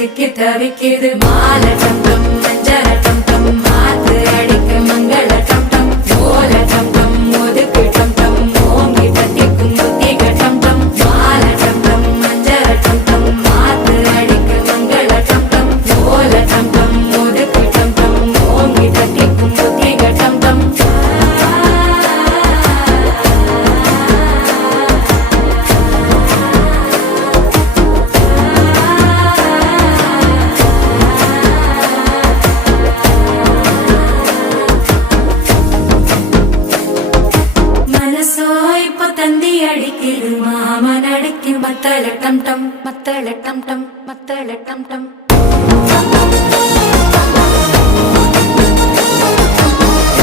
சிக்கி தவிக்குது மால டம் டம் மஞ்சள டம் டம் மாத்து அடிக்க மங்கள டம் டம் ஓல டம் டம் ஒதுக்கு டம் டம் ஓங்கி தட்டிக்கும் புத்திக டம் டம் மால டம் டம் மஞ்சள டம் டம் மாத்து அடிக்க மங்கள டம் டம் ஓல டம் டம் ஒதுக்கு டம் டம் ஓங்கி தட்டிக்கும் புத்திக டம் டம் தந்தி அடிக்குது மாமன் அடிக்கும் மத்தள டம் டம் மத்தள டம் டம் மத்தள டம் டம்